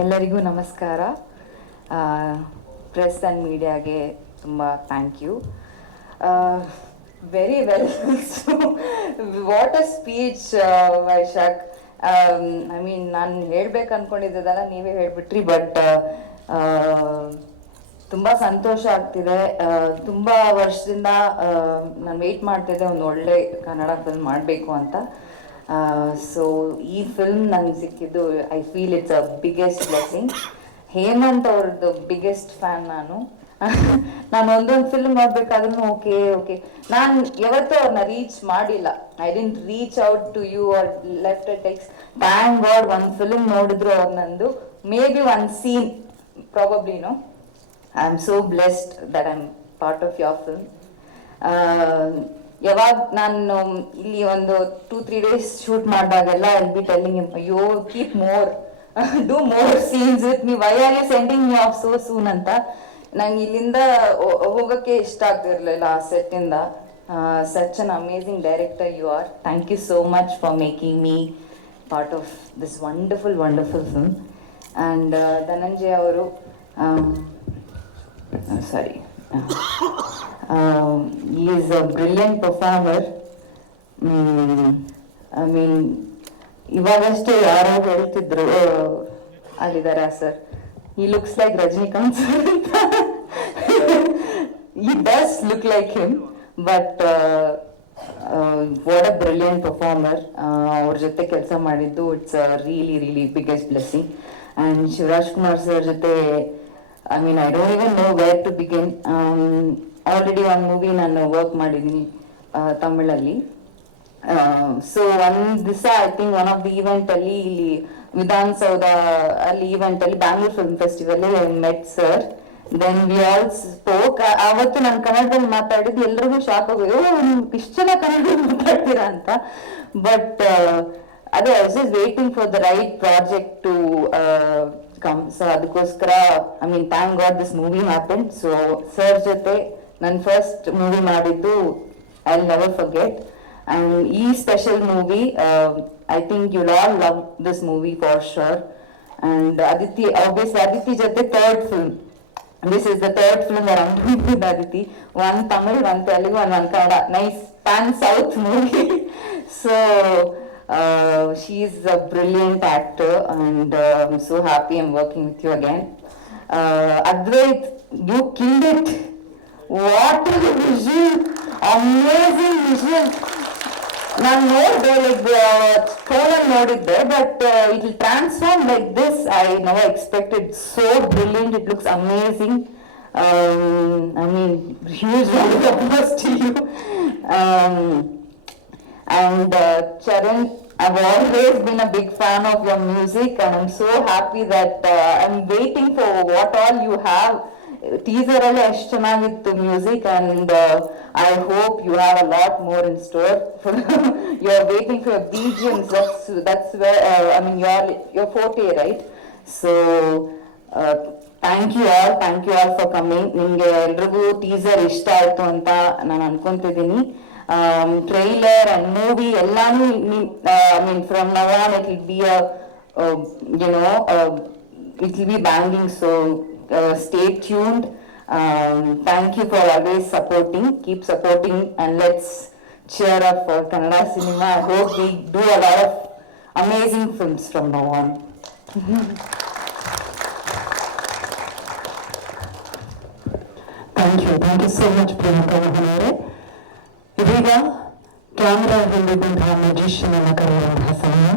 ಎಲ್ಲರಿಗೂ ನಮಸ್ಕಾರ. Press and ಮೀಡಿಯಾಗೆ ತುಂಬ thank you. Very well. What a speech Vaishakh. I mean ನಾನು ಹೇಳ್ಬೇಕು ಅಂದ್ಕೊಂಡಿದ್ದೆಲ್ಲ ನೀವೇ ಹೇಳ್ಬಿಟ್ರಿ. ಬಟ್ ತುಂಬ ಸಂತೋಷ ಆಗ್ತಿದೆ. ತುಂಬ ವರ್ಷದಿಂದ ನಾನು ವೆಯ್ಟ್ ಮಾಡ್ತಿದ್ದೆ ಒಂದು ಒಳ್ಳೆ ಕನ್ನಡ ಫಿಲ್ಮ್ ಮಾಡಬೇಕು ಅಂತ. ಸೊ ಈ ಫಿಲ್ಮ್ ನಂಗೆ ಸಿಕ್ಕಿದ್ದು, I feel it's a biggest blessing. Hemant ಅವ್ರದ್ದು ಬಿಗ್ಗೆಸ್ಟ್ ಫ್ಯಾನ್ ನಾನು. ನಾನು ಒಂದೊಂದು ಫಿಲ್ಮ್ ನೋಡ್ಬೇಕಾದ್ರೂ ಓಕೆ ನಾನು ಯಾವತ್ತೂ ಅವ್ರನ್ನ ರೀಚ್ ಮಾಡಿಲ್ಲ. I didn't reach out to you or left a text. Thank God ಒಂದು ಫಿಲ್ಮ್ ನೋಡಿದ್ರು ಅವ್ರು ನಂದು, ಮೇ ಬಿ ಒಂದು ಸೀನ್ ಪ್ರಾಬಬ್ಲಿನೋ. I am so blessed that I am part of your film. ಯಾವಾಗ ನಾನು ಇಲ್ಲಿ ಒಂದು 2-3 ಡೇಸ್ ಶೂಟ್ ಮಾಡಿದಾಗೆಲ್ಲ ಐಲ್ ಬಿ ಟೆಲ್ಲಿಂಗ್ ಹಿಮ್, ಅಯ್ಯೋ keep more, do more scenes with me, why are you sending me off so soon ಅಂತ. ನಂಗೆ ಇಲ್ಲಿಂದ ಹೋಗೋಕ್ಕೆ ಇಷ್ಟ ಆಗ್ತಿರ್ಲಿಲ್ಲ ಆ ಸೆಟ್ಟಿಂದ. Such an amazing director you are. Thank you so much for making me part of this wonderful film. And Dhananjaya ಅವರು, sorry, he is a brilliant performer. I mean, ಇವಾಗಷ್ಟೇ ಯಾರೋ ಹೇಳ್ತಿದ್ರು ಅಲ್ಲಿದ್ದಾರೆ sir, he looks like Rajinikanth sir. He does look like him, but what a brilliant performer. ಅವ್ರ ಜೊತೆ ಕೆಲಸ ಮಾಡಿದ್ದು it's a really biggest blessing. And Shivaraj Kumar sir ಜೊತೆ, I mean I don't even know where to begin. Already ಒಂದು movie ನಾನು work ಮಾಡಿದ್ದೀನಿ ತಮಿಳಲ್ಲಿ. So ಒಂದು ದಿವಸ I think one of the ಈವೆಂಟಲ್ಲಿ, ಇಲ್ಲಿ ವಿಧಾನಸೌಧ ಅಲ್ಲಿ ಈವೆಂಟಲ್ಲಿ, ಬ್ಯಾಂಗ್ಳೂರ್ ಫಿಲ್ಮ್ ಫೆಸ್ಟಿವಲ್ಲಿ met sir. Then we all spoke. ಆವತ್ತು ನಾನು ಕನ್ನಡದಲ್ಲಿ ಮಾತಾಡಿದ್ದು ಎಲ್ರಿಗೂ ಶಾಕ್ ಆಗೋದು, ಇಷ್ಟು ಜನ ಕನ್ನಡದಲ್ಲಿ ಮಾತಾಡ್ತೀರಾ ಅಂತ. ಬಟ್ ಅದೇ I was just waiting for the right project to come. So ಅದಕ್ಕೋಸ್ಕರ, I mean thank God this movie happen. So sir ಜೊತೆ ನನ್ನ ಫಸ್ಟ್ ಮೂವಿ ಮಾಡಿದ್ದು I will never forget. And ಈ special movie, I think you all love this movie for sure. And Aditi, obviously Aditi ಜೊತೆ third film. This is the third film that I am doing with Aditi. ಒಂದು ತಮಿಳ್, ಒಂದು ತೆಲುಗು, ಒಂದು Kannada. Nice PAN south movie. So she is a brilliant actor, and I'm so happy I'm working with you again. Advait, you killed it. What a visual, amazing visual. ನಾನು ನೋಡಿದೆ, ಲೈಕ್ ಫೋನಲ್ಲಿ ನೋಡಿದ್ದೆ, but it will transform like this. I never expected. So brilliant, it looks amazing. I mean huge round of applause to you. And Charan, I've always been a big fan of your music, and I'm so happy that I'm waiting for what all you have. Teaser alle ಎಷ್ಟು ಚೆನ್ನಾಗಿತ್ತು music, and I hope you have a lot more in store. You are waiting for your BGMs. That's where I mean your forte, right? So thank you all for coming. ನಿಮಗೆ ಎಲ್ರಿಗೂ ಟೀಸರ್ ಇಷ್ಟ ಆಯ್ತು ಅಂತ ನಾನು ಅನ್ಕೊಂತಿದ್ದೀನಿ. Trailer and movie ಎಲ್ಲಾನು, I mean from now on it will be it will be banging. So stay tuned. Thank you for always supporting. Keep supporting, and let's cheer up for Kannada cinema. I hope we do a lot of amazing films from now on. Thank you so much, Priyanka Mohanare. ಇದೀಗ ಕ್ಯಾಮ್ರಾ ಹಿಂದಿದ್ದಂತಹ ಮ್ಯೂಜಿಷಿಯನ್ ಅನ್ನ ಕರೆಯುವಂತಹ ಸಮಯ.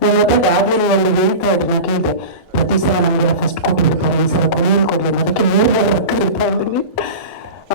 ನನ್ನ ಮತ್ತೆ ದಾವಣಗೆರೆಯಲ್ಲಿ ಹೇಳ್ತಾ ಇದ್ರೆ ಕೇಳಿದೆ, ಪ್ರತಿ ಸಲ ನಮಗೆಲ್ಲ ಫಸ್ಟ್ ಕೊಟ್ಟು ಬಿಡ್ತಾರೆ, ಈ ಸಲ ಕೊನೆಯಲ್ಲಿ ಕೊಡ್ಲಿಲ್ಲ, ಅದಕ್ಕೆ 3 ಕರೀತಾ ಇದ್ದೀನಿ.